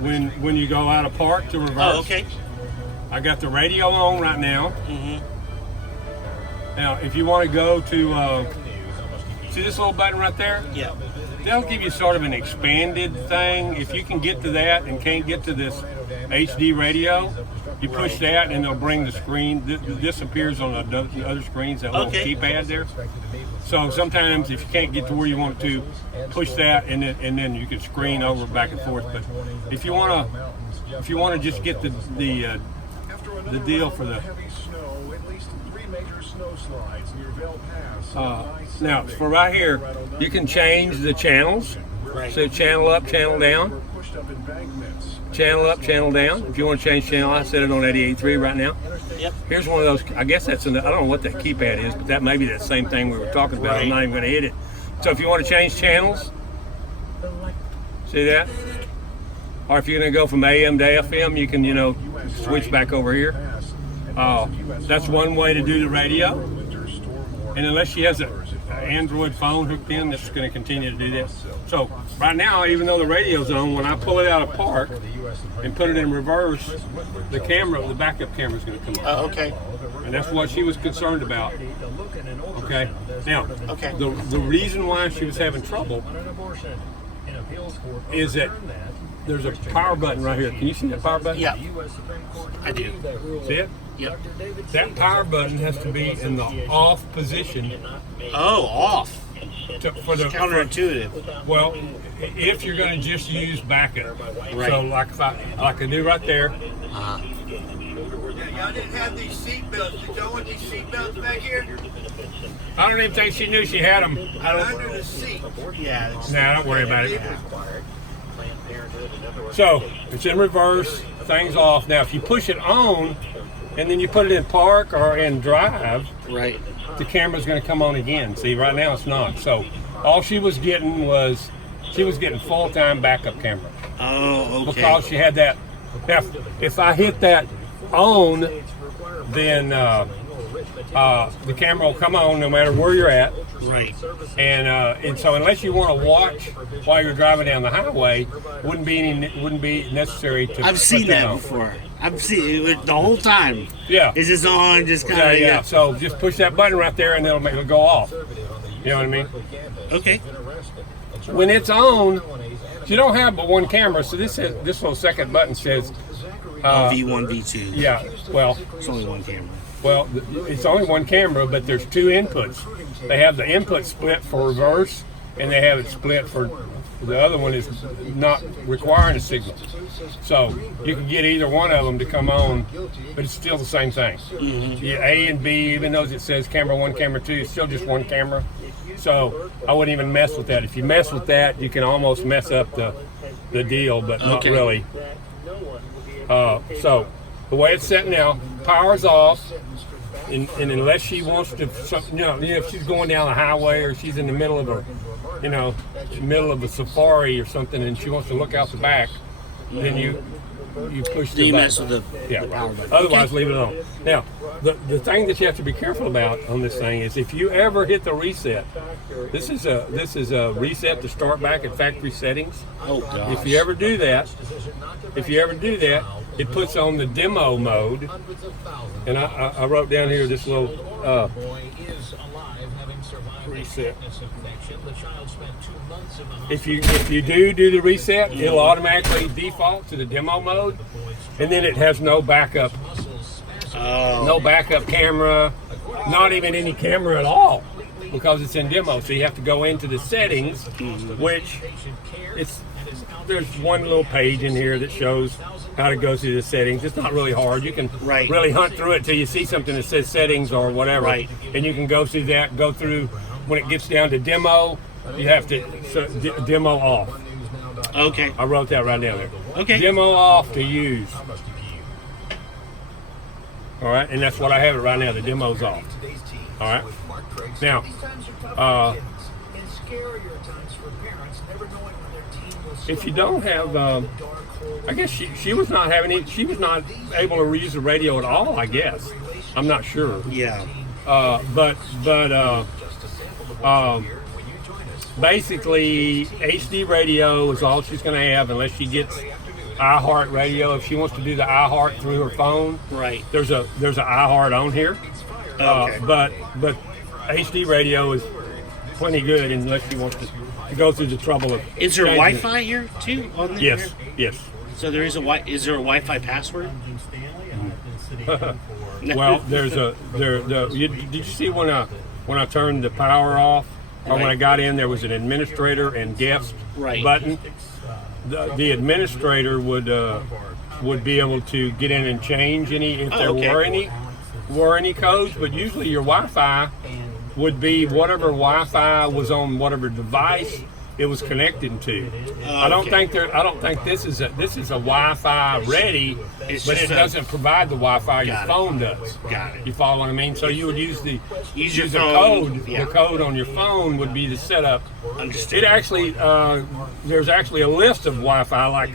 when you go out of park to reverse. Oh, okay. I got the radio on right now. Mm-hmm. Now, if you want to go to, see this little button right there? Yeah. They'll give you sort of an expanded thing. If you can get to that and can't get to this HD radio, you push that and they'll bring the screen. This appears on the other screens, that little keypad there. So sometimes if you can't get to where you want to, push that and then you can screen over back and forth. But if you want to just get the deal for the now for right here, you can change the channels. Right. So channel up, channel down. Channel up, channel down. If you want to change channel, I set it on 88.3 right now. Yep. Here's one of those. I guess that's I don't know what that keypad is, but that may be that same thing we were talking about. Right. I'm not even going to hit it. So if you want to change channels, see that? Or if you're going to go from AM to FM, you can switch back over here. That's one way to do the radio. And unless she has an Android phone hooked in, that's going to continue to do that. So right now, even though the radio's on, when I pull it out of park and put it in reverse, the backup camera is going to come on. Oh, okay. And that's what she was concerned about. Okay. Now, the reason why she was having trouble is that there's a power button right here. Can you see that power button? Yeah. I do. See it? Yep. That power button has to be in the off position. Oh, off. For the Counterintuitive. Well, if you're going to just use backup, Right. So like I do right there. Uh-huh. Y'all didn't have these seatbelts. Did y'all want these seatbelts back here? I don't even think she knew she had them. Under the seat. Yeah. Nah, don't worry about it. So it's in reverse. Things off. Now, if you push it on, and then you put it in park or in drive, Right. the camera's going to come on again. See, right now it's not. So all she was getting was full-time backup camera Oh, okay. because she had that. Now, if I hit that on, then the camera will come on no matter where you're at. Right. And so unless you want to watch while you're driving down the highway, wouldn't be necessary to. I've seen put that on. before. I've seen it the whole time. Yeah. It's just on, just kind Yeah, of. yeah. So just push that button right there, and it'll go off. You know what I mean? Okay. When it's on, you don't have but one camera. So this little second button says. V1, V2. Yeah. Well. It's only one camera. Well, it's only one camera, but there's two inputs. They have the input split for reverse, and they have it split for the other one is not requiring a signal. So you can get either one of them to come on, but it's still the same thing. Mm-hmm. Yeah, A and B, even though it says camera 1, camera 2, it's still just one camera. So I wouldn't even mess with that. If you mess with that, you can almost mess up the deal, but not really. So the way it's set now, power's off. And unless she wants to, if she's going down the highway or she's in the middle of middle of a safari or something, and she wants to look out the back, then you push the button. mess with the power button. Otherwise, leave it on. Now, the thing that you have to be careful about on this thing is if you ever hit the reset. This is a reset to start back at factory settings. Oh gosh. If you ever do that, it puts on the demo mode. And I wrote down here this little reset. If you do the reset, it'll automatically default to the demo mode, and then it has no backup, no backup camera, not even any camera at all, because it's in demo. So you have to go into the settings, which there's one little page in here that shows how to go through the settings. It's not really hard. You can really hunt through it till you see something that says settings or whatever, and you can go through that. Go through when it gets down to demo. You have to demo off. Okay. I wrote that right down there. Okay. Demo off to use. All right, and that's what I have it right now. The demo's off. All right. Now, if you don't have, I guess she was not having it. She was not able to use the radio at all. I guess I'm not sure. Yeah. But basically HD radio is all she's going to have unless she gets iHeart Radio. If she wants to do the iHeart through her phone, Right. there's a iHeart on here. Okay. But HD radio is plenty good unless she wants to go through the trouble of. Is there changing it. Wi-Fi here too? On there? Yes, yes. So there is is there a Wi-Fi password? Well, did you see when I turned the power off, or when I got in, there was an administrator and guest Right. button. The administrator would be able to get in and change any if there okay. were any codes, but usually your Wi-Fi would be whatever Wi-Fi was on whatever device it was connected to. I don't think this is a Wi-Fi ready, It's but just it doesn't provide the Wi-Fi your Got it. phone does. Got it. You follow what I mean? So you would use the your the phone, code. yeah. The code on your phone would be the setup. Understood. It actually there's actually a list of Wi-Fi, like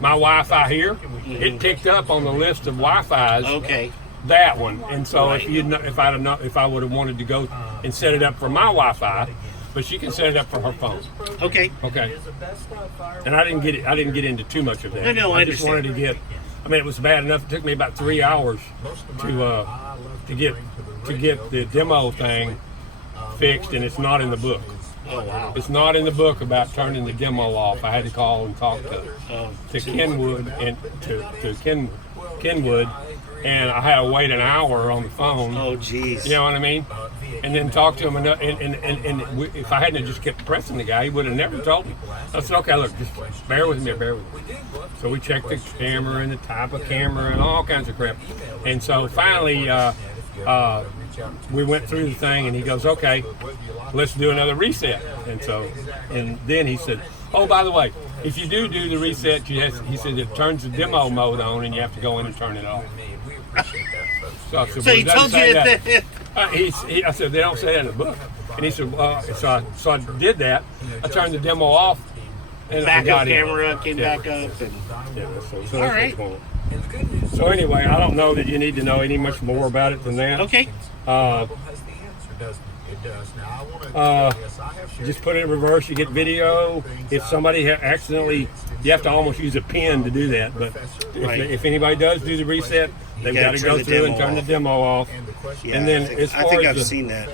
my Wi-Fi here. It picked up on the list of Wi-Fi's. Okay. That one, and so Right. if I would have wanted to go and set it up for my Wi-Fi, but she can set it up for her phone. Okay. Okay. And I didn't get into too much of that. No, I just understand. wanted to get. I mean, it was bad enough. It took me about 3 hours to get the demo thing fixed, and it's not in the book. Oh wow. It's not in the book about turning the demo off. I had to call and talk Oh, to Kenwood and to Kenwood, and I had to wait an hour on the phone. oh geez. You know what I mean? And then talk to him, and if I hadn't just kept pressing the guy, he would have never told me. I said, okay, look, just bear with me. So we checked the camera and the type of camera and all kinds of crap. And so finally, we went through the thing, and he goes, okay, let's do another reset. And then he said, oh, by the way, if you do the reset, he said it turns the demo mode on, and you have to go in and turn it off. So I said, So he it doesn't told say you that. that. I said, they don't say that in the book. And he said, so I did that. I turned the demo off. And I Backup got in. camera came back up. And, Yeah, so All that's right. what's going on. So anyway, I don't know that you need to know any much more about it than that. okay. Just put it in reverse. You get video. If somebody accidentally, you have to almost use a pen to do that. But Right. if anybody does do the reset, they've gotta got to turn go the through and demo turn the off. demo off. Yeah, And then I think, as I far think as I've the- seen that.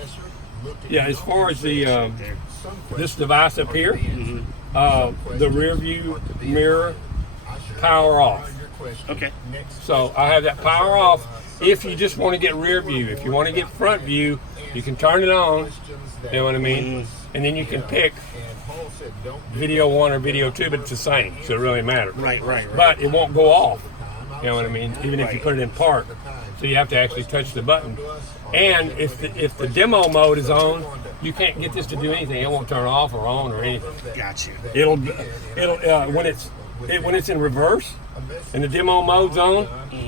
Yeah, as far as the this device up here, the rear view mirror power off. Okay. So I have that power off. If you just want to get rear view, if you want to get front view, you can turn it on. You know what I mean? And then you can pick video 1 or video 2, but it's the same, so it really matters. Right. But it won't go off. You know what I mean? Even if you Right. put it in park, so you have to actually touch the button. And if the demo mode is on, you can't get this to do anything. It won't turn off or on or anything. Got you. It'll when it's in reverse and the demo mode's on,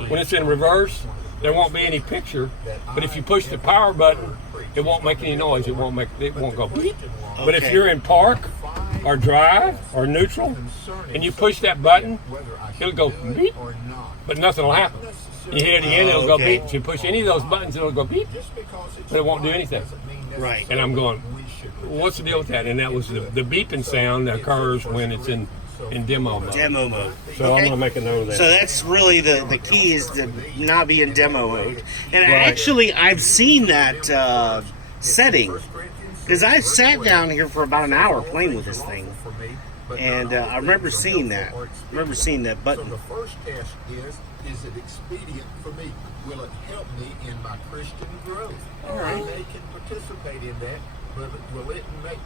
when it's in reverse, there won't be any picture. But if you push the power button, it won't make any noise. It won't go beep. But if Okay. you're in park or drive or neutral and you push that button, it'll go beep, but nothing will happen. You hit it again, it'll go Okay. beep. If you push any of those buttons, it'll go beep, but it won't do anything. Right. And I'm going, what's the deal with that? And that was the beeping sound that occurs when it's in demo mode. Demo mode. So I'm Okay. going to make a note of that. So that's really the key is to not be in demo mode. And Right. actually, I've seen that setting because I sat down here for about an hour playing with this thing, and I remember seeing that. button. So the first test is it expedient for me? Will it help me in my Christian growth? All right. They can participate in that, but will it make